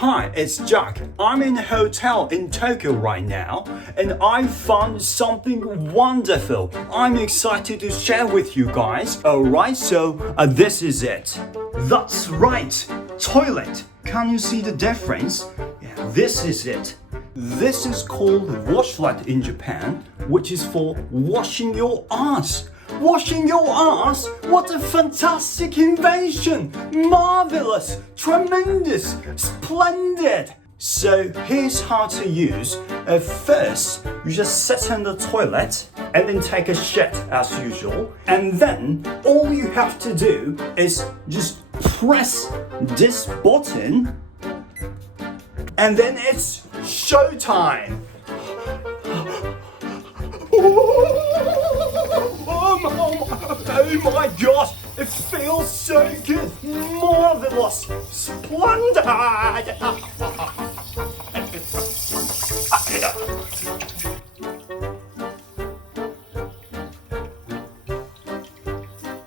Hi, it's Jack. I'm in a hotel in Tokyo right now, and I found something wonderful. I'm excited to share with you guys. Alright, so this is it. That's right, toilet. Can you see the difference? Yeah, this is it. This is called washlet in Japan, which is for washing your ass.Washing your ass? What a fantastic invention! Marvelous! Tremendous! Splendid! So here's how to use. First, you just sit in the toilet and then take a shit as usual. And then all you have to do is just press this button and then it's showtime!Oh my gosh, it feels so good, marvelous, splendid!